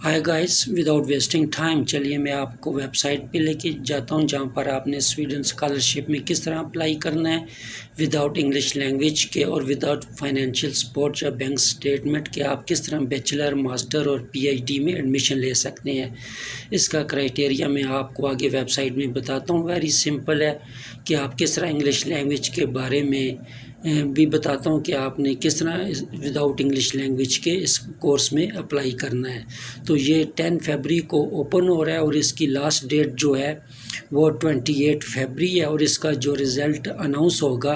Hi guys, without wasting time चलिए मैं आपको वेबसाइट पे लेके जाता हूँ जहाँ पर आपने स्वीडन स्कॉलरशिप में किस तरह अप्लाई करना है विदाउट इंग्लिश लैंग्वेज के और विदाउट फाइनेंशियल सपोर्ट या बैंक स्टेटमेंट के आप किस तरह बैचलर, मास्टर और पीएचडी में एडमिशन ले सकते हैं। इसका क्राइटेरिया मैं आपको आगे वेबसाइट में बताता हूँ। वेरी सिंपल है कि आप किस तरह इंग्लिश लैंग्वेज के बारे में भी बताता हूँ कि आपने किस तरह विदाउट इंग्लिश लैंग्वेज के इस कोर्स में अप्लाई करना है। तो ये 10 फरवरी को ओपन हो रहा है और इसकी लास्ट डेट जो है वो 28 फरवरी है और इसका जो रिज़ल्ट अनाउंस होगा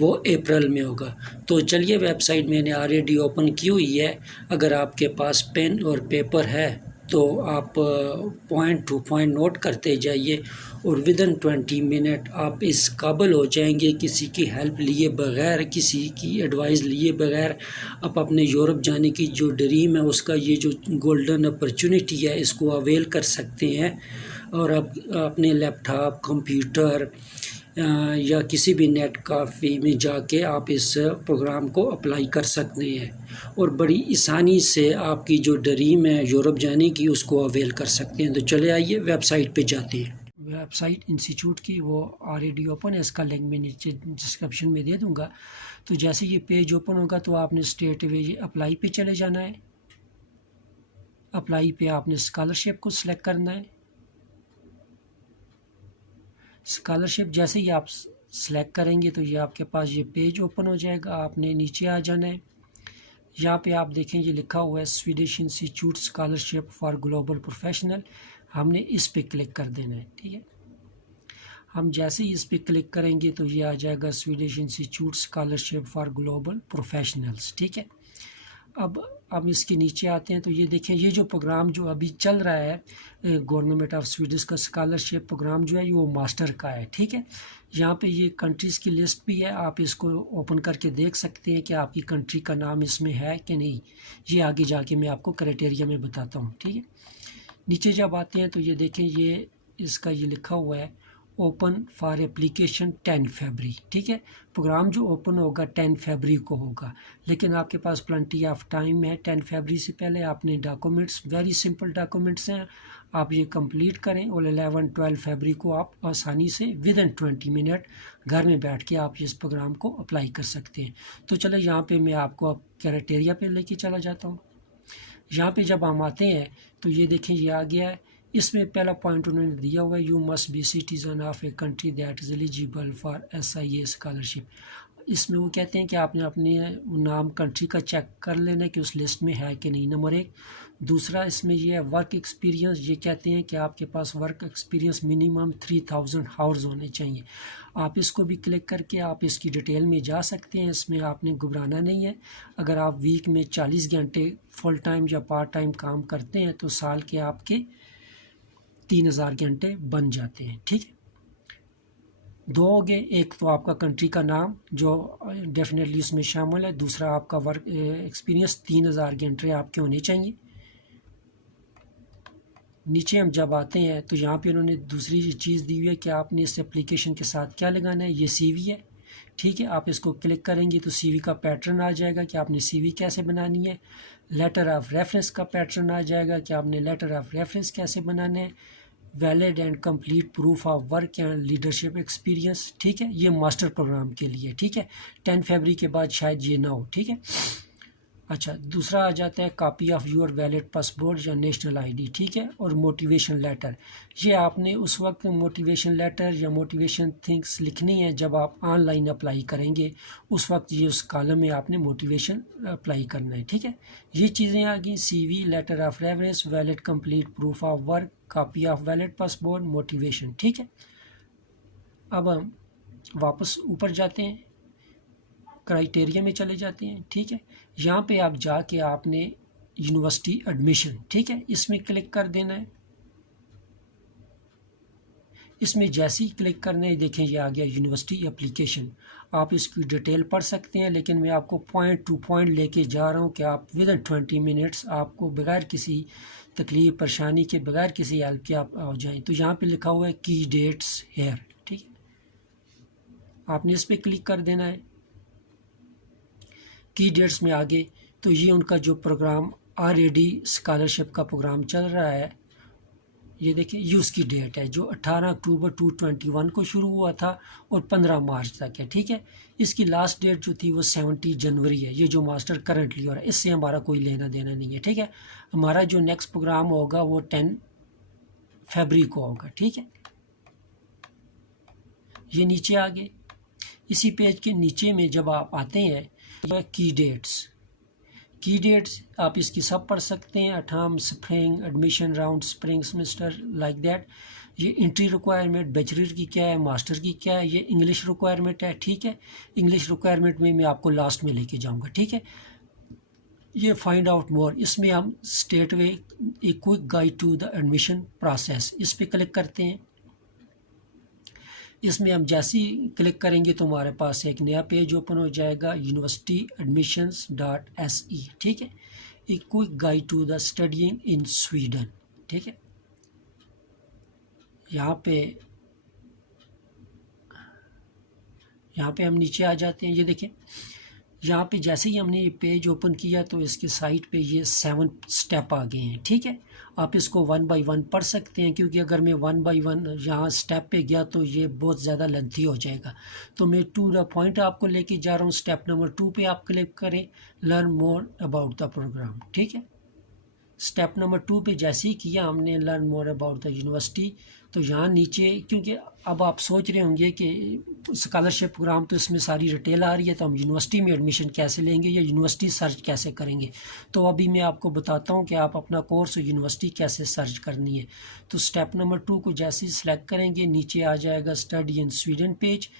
वो अप्रैल में होगा। तो चलिए, वेबसाइट मैंने ऑलरेडी ओपन की हुई है। अगर आपके पास पेन और पेपर है तो आप पॉइंट टू पॉइंट नोट करते जाइए और विदिन 20 मिनट आप इस काबिल हो जाएंगे किसी की हेल्प लिए बगैर, किसी की एडवाइस लिए बगैर आप अपने यूरोप जाने की जो ड्रीम है उसका ये जो गोल्डन अपॉर्चुनिटी है इसको अवेल कर सकते हैं। और आप अपने लैपटॉप, कंप्यूटर या किसी भी नेट कैफ़े में जाके आप इस प्रोग्राम को अप्लाई कर सकते हैं और बड़ी आसानी से आपकी जो ड्रीम है यूरोप जाने की उसको अवेल कर सकते हैं। तो चले आइए वेबसाइट पे जाते हैं। वेबसाइट इंस्टीट्यूट की वो ऑलरेडी ओपन है, इसका लिंक मैं नीचे डिस्क्रिप्शन में दे दूंगा। तो जैसे ये पेज ओपन होगा तो आपने स्ट्रेट वे अप्लाई पे चले जाना है। अप्लाई पे आपने स्कॉलरशिप को सिलेक्ट करना है। स्कॉलरशिप जैसे ही आप सेलेक्ट करेंगे तो ये आपके पास ये पेज ओपन हो जाएगा। आपने नीचे आ जाना है। यहाँ पे आप देखें ये लिखा हुआ है Swedish institute scholarship for global professional. हमने इस पे क्लिक कर देना है। ठीक है, हम जैसे ही इस पे क्लिक करेंगे तो ये आ जाएगा Swedish institute scholarship for global professionals. ठीक है, अब इसके नीचे आते हैं तो ये देखें ये जो प्रोग्राम जो अभी चल रहा है गवर्नमेंट ऑफ स्वीडिश का स्कॉलरशिप प्रोग्राम जो है ये वो मास्टर का है। ठीक है, यहाँ पे ये कंट्रीज़ की लिस्ट भी है, आप इसको ओपन करके देख सकते हैं कि आपकी कंट्री का नाम इसमें है कि नहीं। ये आगे जाके मैं आपको क्राइटेरिया में बताता हूँ। ठीक है, नीचे जब आते हैं तो ये देखें ये इसका ये लिखा हुआ है ओपन फॉर एप्लीकेशन 10 फरवरी। ठीक है, प्रोग्राम जो ओपन होगा 10 फरवरी को होगा, लेकिन आपके पास प्लेंटी ऑफ टाइम है। 10 फरवरी से पहले आपने डॉक्यूमेंट्स, वेरी सिंपल डॉक्यूमेंट्स हैं, आप ये कंप्लीट करें और 11-12 फरवरी को आप आसानी से विदिन 20 मिनट घर में बैठ के आप इस प्रोग्राम को अप्लाई कर सकते हैं। तो चले यहाँ पे मैं आपको अब क्राइटेरिया पे लेके चला जाता हूँ। यहाँ पे जब हम आते हैं तो ये देखें ये आ गया है। इसमें पहला पॉइंट उन्होंने दिया हुआ है you must be citizen of a country that is eligible for SIA scholarship. इसमें वो कहते हैं कि आपने अपने नाम कंट्री का चेक कर लेना है कि उस लिस्ट में है कि नहीं, नंबर 1। दूसरा इसमें ये है वर्क एक्सपीरियंस। ये कहते हैं कि आपके पास वर्क एक्सपीरियंस मिनिमम 3000 आवर्स होने चाहिए। आप इसको भी क्लिक करके आप इसकी डिटेल में जा सकते हैं, इसमें आपने घबराना नहीं है। अगर आप वीक में 40 घंटे फुल टाइम या पार्ट टाइम काम करते हैं तो साल के आपके 3000 घंटे बन जाते हैं। ठीक है, दो हो गए, एक तो आपका कंट्री का नाम जो डेफिनेटली उसमें शामिल है, दूसरा आपका वर्क एक्सपीरियंस 3000 घंटे आपके होने चाहिए। नीचे हम जब आते हैं तो यहाँ पे उन्होंने दूसरी चीज़ दी हुई है कि आपने इस एप्लीकेशन के साथ क्या लगाना है। ये CV है। ठीक है, आप इसको क्लिक करेंगे तो CV का पैटर्न आ जाएगा कि आपने CV कैसे बनानी है। लेटर ऑफ रेफरेंस का पैटर्न आ जाएगा कि आपने लेटर ऑफ रेफरेंस कैसे बनाना है। Valid and complete proof of work and leadership experience. ठीक है, ये मास्टर प्रोग्राम के लिए। ठीक है, 10 फरवरी के बाद शायद ये ना हो। ठीक है, अच्छा, दूसरा आ जाता है copy of your valid passport या नेशनल ID। ठीक है, और मोटिवेशन लेटर। ये आपने उस वक्त मोटिवेशन लेटर या मोटिवेशन थिंग्स लिखनी है जब आप ऑनलाइन अप्लाई करेंगे, उस वक्त ये उस कॉलम में आपने मोटिवेशन अप्लाई करना है। ठीक है, ये चीज़ें आ गई CV, letter of reference, valid complete proof of work, copy of valid passport, motivation. ठीक है, अब हम वापस ऊपर जाते हैं, क्राइटेरिया में चले जाते हैं। ठीक है, यहाँ पे आप जाके आपने यूनिवर्सिटी एडमिशन, ठीक है, इसमें क्लिक कर देना है। इसमें जैसे ही क्लिक करने देखें ये आ गया यूनिवर्सिटी एप्लीकेशन। आप इसकी डिटेल पढ़ सकते हैं, लेकिन मैं आपको पॉइंट टू पॉइंट लेके जा रहा हूँ कि आप विदिन 20 मिनट्स आपको बगैर किसी तकलीफ परेशानी के, बगैर किसी हेल्प के आप आ जाएँ। तो यहाँ पे लिखा हुआ है की डेट्स हेयर। ठीक है, आपने इस पर क्लिक कर देना है। की डेट्स में आगे तो ये उनका जो प्रोग्राम ऑलरेडी स्कॉलरशिप का प्रोग्राम चल रहा है। ये देखिए, ये उसकी डेट है जो 18 अक्टूबर 2021 को शुरू हुआ था और 15 मार्च तक है। ठीक है, इसकी लास्ट डेट जो थी वो 70 जनवरी है। ये जो मास्टर करंटली हो रहा है इससे हमारा कोई लेना देना नहीं है। ठीक है, हमारा जो नेक्स्ट प्रोग्राम होगा वो 10 फरवरी को होगा। ठीक है, ये नीचे आ गए। इसी पेज के नीचे में जब आप आते हैं की डेट्स आप इसकी सब पढ़ सकते हैं। Autumn spring admission round spring semester like that. ये एंट्री रिक्वायरमेंट बैचलर की क्या है, मास्टर की क्या है, ये इंग्लिश रिक्वायरमेंट है। ठीक है, इंग्लिश रिक्वायरमेंट में मैं आपको लास्ट में लेके जाऊंगा। ठीक है, ये फाइंड आउट मोर, इसमें हम state way a quick guide to the admission process, इस पर क्लिक करते हैं। इसमें हम जैसे ही क्लिक करेंगे तो हमारे पास एक नया पेज ओपन हो जाएगा, universityadmissions.se। ठीक है, a quick guide to the studying in Sweden. ठीक है, यहाँ पे हम नीचे आ जाते हैं। ये देखें, यहाँ पे जैसे ही हमने ये पेज ओपन किया तो इसके साइट पे ये 7 स्टेप आ गए हैं। ठीक है, आप इसको 1 बाय 1 पढ़ सकते हैं, क्योंकि अगर मैं 1 बाय 1 यहाँ स्टेप पे गया तो ये बहुत ज़्यादा लेंथी हो जाएगा। तो मैं टू द पॉइंट आपको लेके जा रहा हूँ। स्टेप नंबर 2 पे आप क्लिक करें, learn more about the program. ठीक है, स्टेप नंबर 2 पे जैसे ही किया हमने learn more about the university, तो यहाँ नीचे, क्योंकि अब आप सोच रहे होंगे कि स्कॉलरशिप प्रोग्राम तो इसमें सारी डिटेल आ रही है, तो हम यूनिवर्सिटी में एडमिशन कैसे लेंगे या यूनिवर्सिटी सर्च कैसे करेंगे। तो अभी मैं आपको बताता हूँ कि आप अपना कोर्स और यूनिवर्सिटी कैसे सर्च करनी है। तो स्टेप नंबर 2 को जैसे ही सिलेक्ट करेंगे नीचे आ जाएगा स्टडी इन स्वीडन पेज,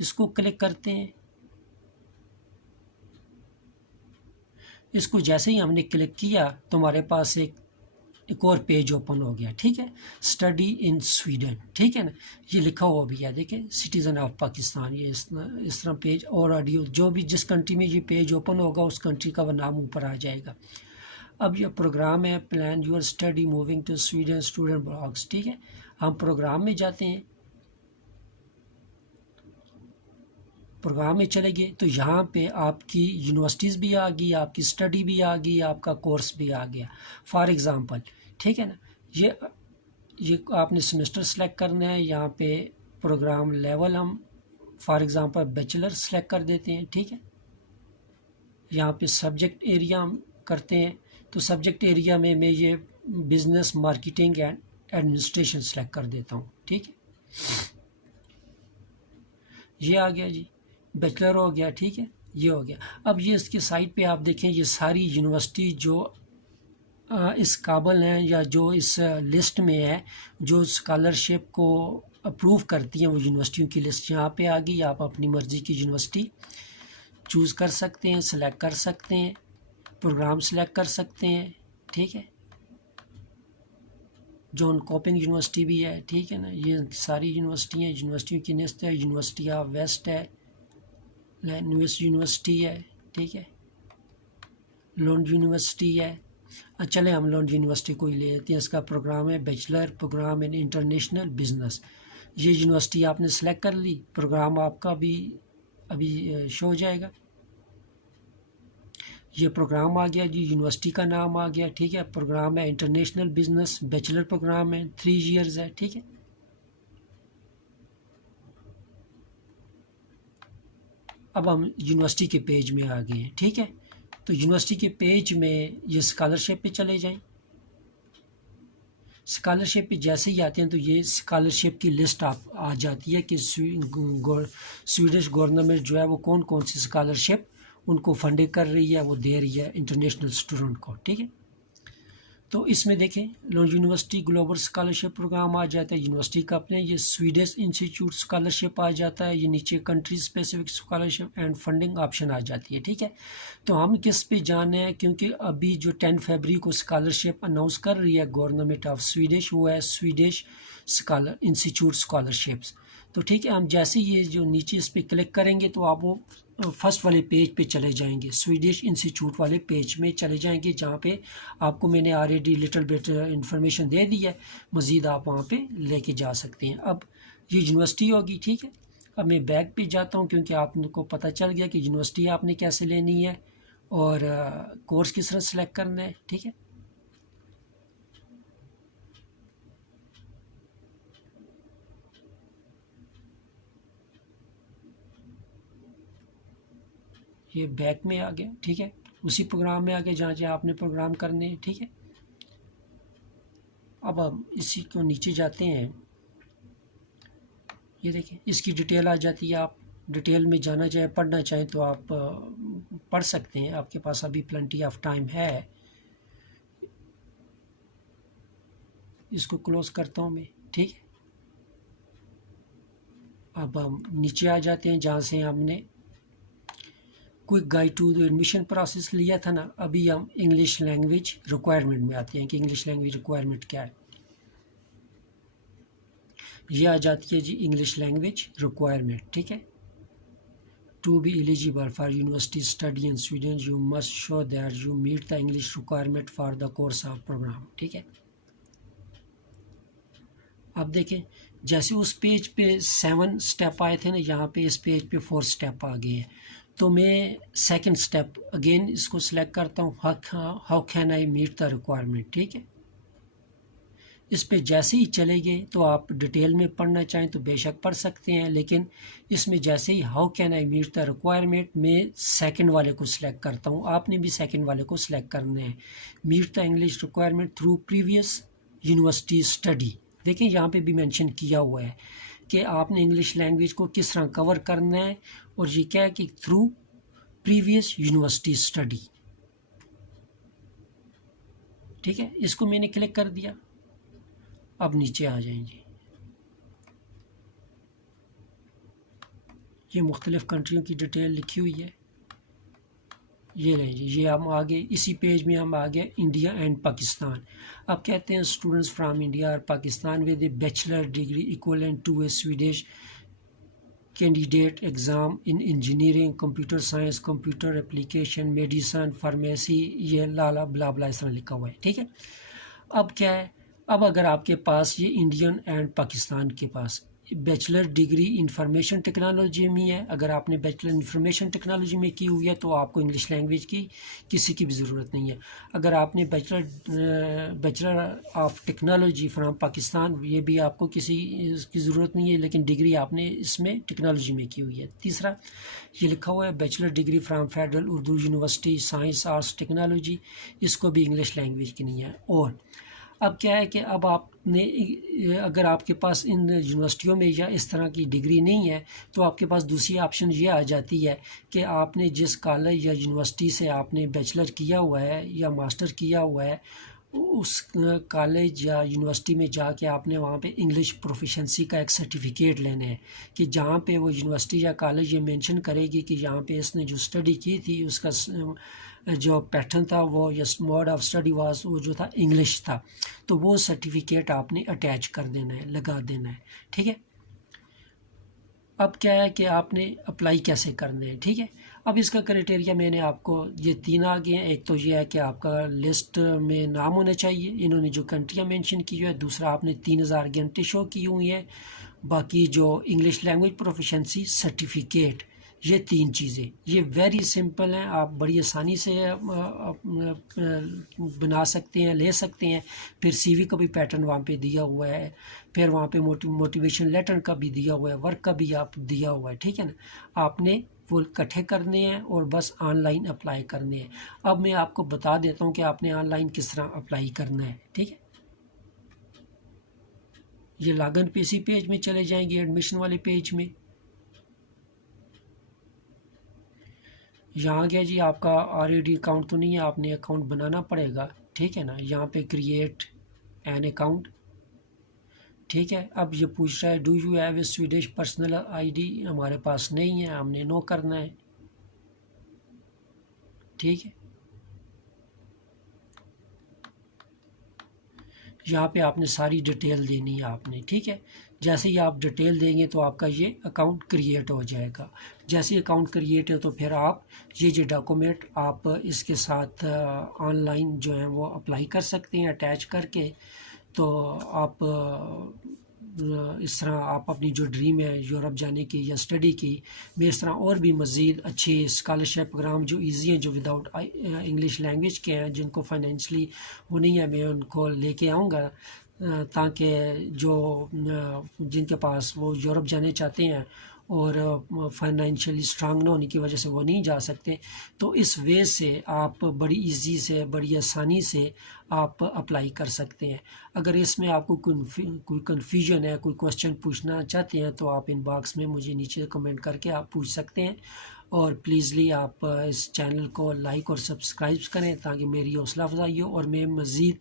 इसको क्लिक करते हैं। इसको जैसे ही हमने क्लिक किया तो हमारे पास एक और पेज ओपन हो गया। ठीक है, स्टडी इन स्वीडन। ठीक है ना, ये लिखा हुआ भी है, देखिए सिटीज़न ऑफ पाकिस्तान। ये इस तरह पेज और ऑडियो, जो भी जिस कंट्री में ये पेज ओपन होगा उस कंट्री का वो नाम ऊपर आ जाएगा। अब ये प्रोग्राम है, plan your study moving to Sweden student blogs. ठीक है, हम प्रोग्राम में जाते हैं। प्रोग्राम में चले गए तो यहाँ पे आपकी यूनिवर्सिटीज़ भी आ गई, आपकी स्टडी भी आ गई, आपका कोर्स भी आ गया। फॉर एग्ज़ाम्पल, ठीक है ना, ये आपने सेमेस्टर सेलेक्ट करना है। यहाँ पे प्रोग्राम लेवल हम फॉर एग्ज़ाम्पल बैचलर सेलेक्ट कर देते हैं। ठीक है, यहाँ पे सब्जेक्ट एरिया हम करते हैं, तो सब्जेक्ट एरिया में मैं ये business marketing and administration select कर देता हूँ। ठीक है, ये आ गया जी, बैचलर हो गया। ठीक है, ये हो गया। अब ये इसके साइड पे आप देखें, ये सारी यूनिवर्सिटी जो इस काबिल हैं या जो इस लिस्ट में है जो स्कॉलरशिप को अप्रूव करती हैं, वो यूनिवर्सिटियों की लिस्ट यहाँ पे आ गई। आप अपनी मर्ज़ी की यूनिवर्सिटी चूज़ कर सकते हैं, सेलेक्ट कर सकते हैं, प्रोग्राम सेलेक्ट कर सकते हैं। ठीक है, जॉन कोपिंग यूनिवर्सिटी भी है। ठीक है ना, ये सारी यूनिवर्सिटियाँ, यूनिवर्सिटियों की लिस्ट है। यूनिवर्सिटी ऑफ वेस्ट है, न्यूस यूनिवर्सिटी है। ठीक है, लॉन्ड यूनिवर्सिटी है। चले हम लॉन्ड यूनिवर्सिटी को ही ले लेते हैं। इसका प्रोग्राम है bachelor program in international business. ये यूनिवर्सिटी आपने सेलेक्ट कर ली, प्रोग्राम आपका भी अभी शो हो जाएगा। ये प्रोग्राम आ गया जी, यूनिवर्सिटी का नाम आ गया। ठीक है, प्रोग्राम है इंटरनेशनल बिजनेस, बैचलर प्रोग्राम है, 3 ईयर्स है। ठीक है, अब हम यूनिवर्सिटी के पेज में आ गए हैं। ठीक है, तो यूनिवर्सिटी के पेज में ये स्कॉलरशिप पे चले जाएं। स्कॉलरशिप पे जैसे ही आते हैं तो ये स्कॉलरशिप की लिस्ट आप आ जाती है कि स्वीडिश गवर्नमेंट जो है वो कौन कौन सी स्कॉलरशिप उनको फंडिंग कर रही है, वो दे रही है इंटरनेशनल स्टूडेंट को। ठीक है, तो इसमें देखें Lund university global scholarship programme आ जाता है यूनिवर्सिटी का अपने, ये स्वीडिश इंस्टीट्यूट स्कॉलरशिप आ जाता है, ये नीचे country specific scholarship and funding option आ जाती है। ठीक है, तो हम किस पे जाने हैं, क्योंकि अभी जो 10 फरवरी को स्कॉलरशिप अनाउंस कर रही है गवर्नमेंट ऑफ स्वीडिश, वो है स्वीडिश इंस्टीट्यूट स्कॉलरशिप्स। तो ठीक है, हम जैसे ये जो नीचे इस पर क्लिक करेंगे तो आप वो फर्स्ट वाले पेज पे चले जाएंगे, स्वीडिश इंस्टीट्यूट वाले पेज में चले जाएंगे, जहाँ पे आपको मैंने ऑलरेडी लिटिल बिट इन्फॉर्मेशन दे दी है, मज़ीद आप वहाँ पे लेके जा सकते हैं। अब ये यूनिवर्सिटी होगी। ठीक है, अब मैं बैक पे जाता हूँ, क्योंकि आपको पता चल गया कि यूनिवर्सिटी आपने कैसे लेनी है और कोर्स किस तरह सेलेक्ट करना है, ठीक है। ये बैक में आ गया, ठीक है। उसी प्रोग्राम में आ गया जहाँ जहाँ आपने प्रोग्राम करने हैं, ठीक है। अब हम इसी को नीचे जाते हैं, ये देखिए इसकी डिटेल आ जाती है। आप डिटेल में जाना चाहे पढ़ना चाहें तो आप पढ़ सकते हैं, आपके पास अभी प्लेंटी ऑफ टाइम है। इसको क्लोज करता हूँ मैं, ठीक है। अब हम नीचे आ जाते हैं जहाँ से हमने quick guide to the admission process लिया था ना। अभी हम इंग्लिश लैंग्वेज रिक्वायरमेंट में आते हैं कि इंग्लिश लैंग्वेज रिक्वायरमेंट क्या है। ये आ जाती है जी इंग्लिश लैंग्वेज रिक्वायरमेंट, ठीक है। To be eligible for university study in Sweden you must show that you meet the English requirement for the course of program, ठीक है। अब देखें जैसे उस पेज पे 7 स्टेप आए थे ना, यहाँ पे इस पेज पे 4 स्टेप आ गए हैं। तो मैं सेकंड स्टेप अगेन इसको सिलेक्ट करता हूँ, how can I meet the requirement, ठीक है। इस पे जैसे ही चले गए तो आप डिटेल में पढ़ना चाहें तो बेशक पढ़ सकते हैं, लेकिन इसमें जैसे ही how can I meet the requirement मैं सेकंड वाले को सिलेक्ट करता हूँ। आपने भी सेकंड वाले को सिलेक्ट करना है, meet the English requirement through previous university study. देखिए यहाँ पे भी मेंशन किया हुआ है कि आपने इंग्लिश लैंग्वेज को किस तरह कवर करना है, और ये क्या है कि थ्रू प्रीवियस यूनिवर्सिटी स्टडी, ठीक है। इसको मैंने क्लिक कर दिया। अब नीचे आ जाएंगे, ये मुख्तलिफ़ कंट्रियों की डिटेल लिखी हुई है। ये लें जी, ये हम आगे इसी पेज में हम आ गए इंडिया एंड पाकिस्तान। अब कहते हैं स्टूडेंट्स फ्राम इंडिया और Pakistan with a bachelor degree equivalent to a Swedish candidate exam in engineering, computer science, computer application, medicine, pharmacy, ये लाला ब्ला ब्ला इस तरह लिखा हुआ है, ठीक है। अब क्या है, अब अगर आपके पास ये इंडियन एंड पाकिस्तान के पास बैचलर डिग्री इंफॉर्मेशन टेक्नोलॉजी में है, अगर आपने बैचलर इंफॉर्मेशन टेक्नोलॉजी में की हुई है तो आपको इंग्लिश लैंग्वेज की किसी की भी ज़रूरत नहीं है। अगर आपने bachelor of technology from Pakistan, ये भी आपको किसी की ज़रूरत नहीं है, लेकिन डिग्री आपने इसमें टेक्नोलॉजी में की हुई है। तीसरा ये लिखा हुआ है bachelor degree from federal Urdu university science arts technology, इसको भी इंग्लिश लैंग्वेज की नहीं है। और अब क्या है कि अब आपने अगर आपके पास इन यूनिवर्सिटियों में या इस तरह की डिग्री नहीं है तो आपके पास दूसरी ऑप्शन ये आ जाती है कि आपने जिस कॉलेज या यूनिवर्सिटी से आपने बैचलर किया हुआ है या मास्टर किया हुआ है, उस कॉलेज या यूनिवर्सिटी में जाके आपने वहाँ पे इंग्लिश प्रोफिशेंसी का एक सर्टिफिकेट लेना है कि जहाँ पे वो यूनिवर्सिटी या कॉलेज ये मेंशन करेगी कि यहाँ पे इसने जो स्टडी की थी उसका जो पैटर्न था वो या मोड ऑफ स्टडी वाज वो जो था इंग्लिश था, तो वो सर्टिफिकेट आपने अटैच कर देना है, लगा देना है, ठीक है। अब क्या है कि आपने अप्लाई कैसे करना है, ठीक है। अब इसका क्राइटेरिया मैंने आपको ये 3 आ गए हैं। एक तो ये है कि आपका लिस्ट में नाम होना चाहिए, इन्होंने जो कंट्रियाँ मेंशन की है। दूसरा आपने 3000 घंटे शो की हुई है। बाकी जो इंग्लिश लैंग्वेज प्रोफिशेंसी सर्टिफिकेट, ये 3 चीज़ें ये वेरी सिंपल हैं, आप बड़ी आसानी से बना सकते हैं, ले सकते हैं। फिर सीवी का भी पैटर्न वहाँ पे दिया हुआ है, फिर वहाँ पे मोटिवेशन लेटर का भी दिया हुआ है, वर्क का भी आप दिया हुआ है, ठीक है ना। आपने वो इकट्ठे करने हैं और बस ऑनलाइन अप्लाई करने हैं। अब मैं आपको बता देता हूँ कि आपने ऑनलाइन किस तरह अप्लाई करना है, ठीक है। ये लॉगिन पे इसी पेज में चले जाएंगे, एडमिशन वाले पेज में। यहाँ गया जी, आपका ऑलरेडी अकाउंट तो नहीं है, आपने अकाउंट बनाना पड़ेगा, ठीक है ना। यहाँ पे क्रिएट एन अकाउंट, ठीक है। अब ये पूछ रहा है do you have a Swedish personal ID, हमारे पास नहीं है, हमने नो करना है, ठीक है। यहाँ पे आपने सारी डिटेल देनी है आपने, ठीक है। जैसे ही आप डिटेल देंगे तो आपका ये अकाउंट क्रिएट हो जाएगा। जैसे ही अकाउंट क्रिएट है तो फिर आप ये जो डॉक्यूमेंट आप इसके साथ ऑनलाइन जो है वो अप्लाई कर सकते हैं अटैच करके। तो आप इस तरह आप अपनी जो ड्रीम है यूरोप जाने की या स्टडी की, मैं इस तरह और भी मज़ीद अच्छे स्कॉलरशिप प्रोग्राम जो इजी हैं, जो विदाउट इंग्लिश लैंग्वेज के हैं, जिनको फाइनेंशली वो नहीं है, मैं उनको लेके आऊँगा ताकि जो जिनके पास वो यूरोप जाने चाहते हैं और फाइनेंशियली स्ट्रांग ना होने की वजह से वो नहीं जा सकते, तो इस वे से आप बड़ी इजी से, बड़ी आसानी से आप अप्लाई कर सकते हैं। अगर इसमें आपको कोई कन्फ्यूजन है, कोई क्वेश्चन पूछना चाहते हैं, तो आप इनबॉक्स में मुझे नीचे कमेंट करके आप पूछ सकते हैं। और प्लीज़ली आप इस चैनल को लाइक और सब्सक्राइब करें ताकि मेरी हौसला अफजाई हो और मैं मज़ीद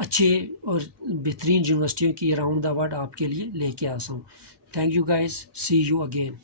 अच्छे और बेहतरीन यूनिवर्सिटियों की अराउंड द वर्ल्ड आपके लिए लेके आ सकूँ। Thank you guys, see you again.